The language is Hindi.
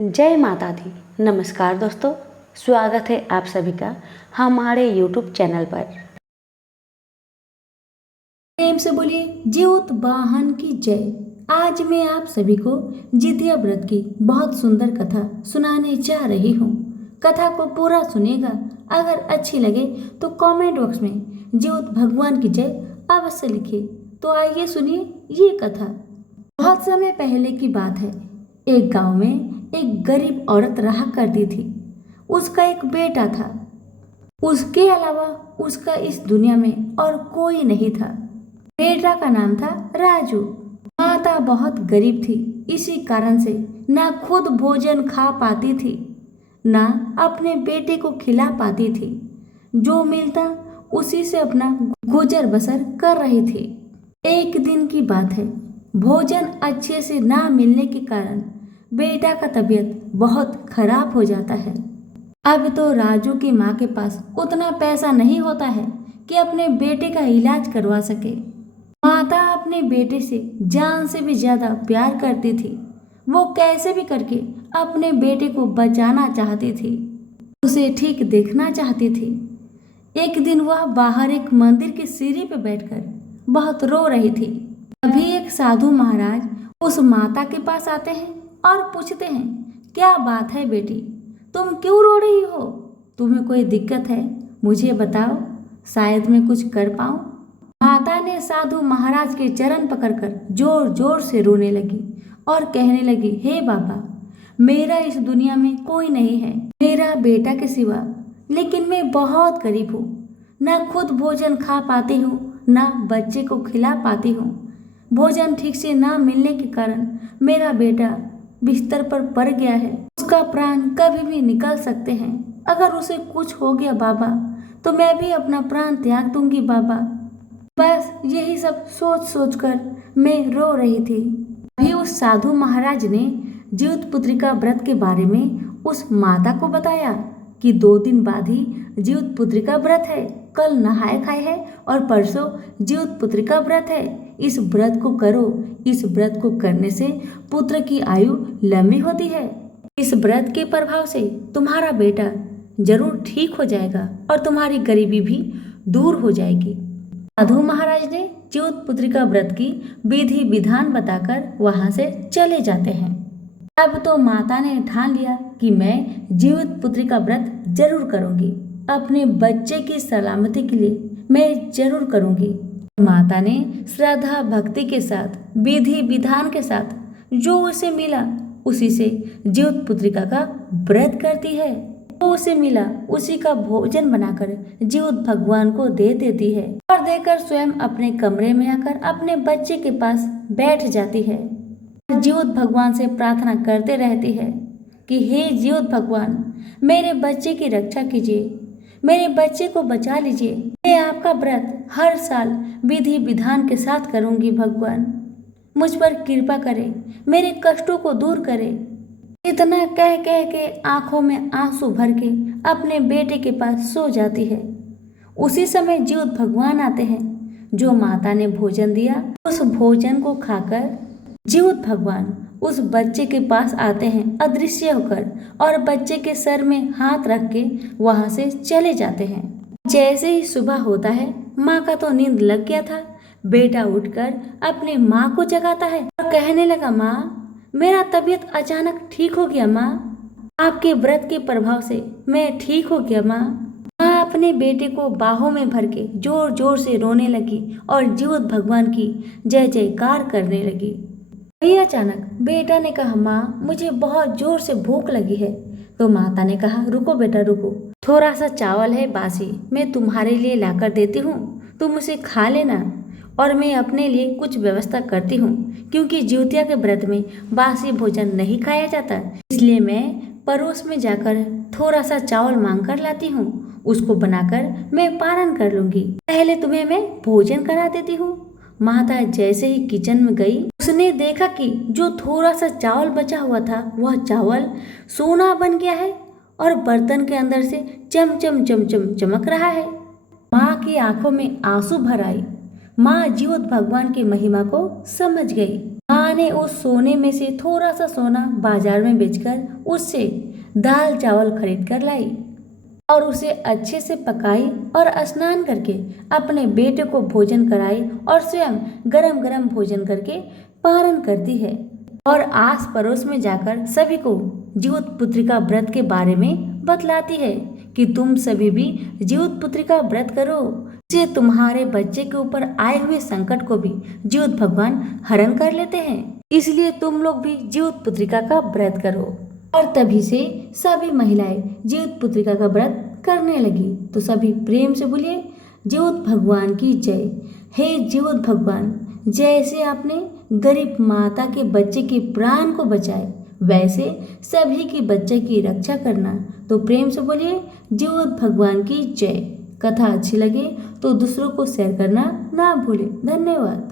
जय माता दी। नमस्कार दोस्तों, स्वागत है आप सभी का हमारे YouTube चैनल पर। प्रेम से बोलिए ज्योत वाहन की जय। आज मैं आप सभी को जितिया व्रत की बहुत सुंदर कथा सुनाने जा रही हूँ। कथा को पूरा सुनिएगा। अगर अच्छी लगे तो कमेंट बॉक्स में ज्योत भगवान की जय अवश्य लिखिए। तो आइए सुनिए ये कथा। बहुत समय पहले की बात है। एक गांव में एक गरीब औरत रहा करती थी। उसका एक बेटा था। उसके अलावा उसका इस दुनिया में और कोई नहीं था। बेटा का नाम था राजू। माता बहुत गरीब थी, इसी कारण से ना खुद भोजन खा पाती थी, ना अपने बेटे को खिला पाती थी। जो मिलता उसी से अपना गुजर बसर कर रही थी। एक दिन की बात है। भोजन अच्छे से ना मिलने के कारण बेटा का तबीयत बहुत खराब हो जाता है। अब तो राजू की माँ के पास उतना पैसा नहीं होता है कि अपने बेटे का इलाज करवा सके। माता अपने बेटे से जान से भी ज्यादा प्यार करती थी। वो कैसे भी करके अपने बेटे को बचाना चाहती थी, उसे ठीक देखना चाहती थी। एक दिन वह बाहर एक मंदिर की सीढ़ी पर बैठकर बहुत रो रही थी। तभी एक साधु महाराज उस माता के पास आते हैं और पूछते हैं, क्या बात है बेटी, तुम क्यों रो रही हो? तुम्हें कोई दिक्कत है? मुझे बताओ, शायद मैं कुछ कर पाऊं। माता ने साधु महाराज के चरण पकड़कर जोर जोर से रोने लगी और कहने लगी, हे बाबा, मेरा इस दुनिया में कोई नहीं है, मेरा बेटा के सिवा। लेकिन मैं बहुत गरीब हूँ, ना खुद भोजन खा पाती हूँ, ना बच्चे को खिला पाती हूँ। भोजन ठीक से ना मिलने के कारण मेरा बेटा बिस्तर पर पड़ गया है। उसका प्राण कभी भी निकल सकते हैं। अगर उसे कुछ हो गया बाबा, तो मैं भी अपना प्राण त्याग दूंगी बाबा। बस यही सब सोच सोच कर मैं रो रही थी। अभी उस साधु महाराज ने जीवित पुत्रिका व्रत के बारे में उस माता को बताया कि 2 दिन बाद ही जीवित पुत्रिका व्रत है। कल नहाए खाए है और परसों जीवित पुत्रिका व्रत है। इस व्रत को करो। इस व्रत को करने से पुत्र की आयु लंबी होती है। इस व्रत के प्रभाव से तुम्हारा बेटा जरूर ठीक हो जाएगा और तुम्हारी गरीबी भी दूर हो जाएगी। साधु महाराज ने जीवित पुत्रिका व्रत की विधि विधान बताकर वहां से चले जाते हैं। अब तो माता ने ठान लिया कि मैं जीवित पुत्रिका व्रत जरूर करूंगी। अपने बच्चे की सलामती के लिए मैं जरूर करूंगी। माता ने श्रद्धा भक्ति के साथ, विधि विधान के साथ जो उसे मिला उसी से जीवित पुत्रिका का व्रत करती है। जो उसे मिला उसी का भोजन बनाकर जीवित भगवान को दे देती है और देकर स्वयं अपने कमरे में आकर अपने बच्चे के पास बैठ जाती है। जीवित भगवान से प्रार्थना करते रहती है कि हे जीवित भगवान, मेरे बच्चे की रक्षा कीजिए, मेरे बच्चे को बचा लीजिए। मैं आपका व्रत हर साल विधि विधान के साथ करूंगी। भगवान मुझ पर कृपा करें, मेरे कष्टों को दूर करें। इतना कह कह के आंखों में आंसू भर के अपने बेटे के पास सो जाती है। उसी समय जीवित भगवान आते हैं। जो माता ने भोजन दिया उस भोजन को खाकर जीवित भगवान उस बच्चे के पास आते हैं अदृश्य होकर और बच्चे के सर में हाथ रख के वहां से चले जाते हैं। जैसे ही सुबह होता है, माँ का तो नींद लग गया था। बेटा उठकर अपनी माँ को जगाता है और कहने लगा, माँ, मेरा तबीयत अचानक ठीक हो गया माँ। आपके व्रत के प्रभाव से मैं ठीक हो गया माँ। माँ अपने बेटे को बाहों में भर के जोर जोर से रोने लगी और जीवित भगवान की जय जयकार करने लगी। तभी अचानक बेटा ने कहा, माँ, मुझे बहुत जोर से भूख लगी है। तो माता ने कहा, रुको बेटा रुको, थोड़ा सा चावल है बासी, मैं तुम्हारे लिए लाकर देती हूँ, तुम उसे खा लेना और मैं अपने लिए कुछ व्यवस्था करती हूँ, क्योंकि जिउतिया के व्रत में बासी भोजन नहीं खाया जाता। इसलिए मैं पड़ोस में जाकर थोड़ा सा चावल मांग कर लाती हूँ, उसको बनाकर मैं पारण कर लूंगी। पहले तुम्हें मैं भोजन करा देती हूँ। माता जैसे ही किचन में गई, उसने देखा कि जो थोड़ा सा चावल बचा हुआ था वह चावल सोना बन गया है और बर्तन के अंदर से चम चम चम चम चमक रहा है। माँ की आंखों में आंसू भर आई। माँ जीवित भगवान की महिमा को समझ गई। माँ ने उस सोने में से थोड़ा सा सोना बाजार में बेचकर उससे दाल चावल खरीद कर लाई और उसे अच्छे से पकाई और स्नान करके अपने बेटे को भोजन कराई और स्वयं गरम गरम भोजन करके पारण करती है और आस पड़ोस में जाकर सभी को जीवित पुत्री का व्रत के बारे में बतलाती है कि तुम सभी भी जीवित पुत्री का व्रत करो, इससे तुम्हारे बच्चे के ऊपर आए हुए संकट को भी जीवित भगवान हरण कर लेते हैं। इसलिए तुम लोग भी जीवित पुत्रिका का व्रत करो। और तभी से सभी महिलाएं जीवित पुत्रिका का व्रत करने लगी। तो सभी प्रेम से बोलिए जीवित भगवान की जय। हे जीवित भगवान, जैसे आपने गरीब माता के बच्चे के प्राण को बचाए वैसे सभी के बच्चे की रक्षा करना। तो प्रेम से बोलिए जीवित भगवान की जय। कथा अच्छी लगे तो दूसरों को शेयर करना ना भूलें। धन्यवाद।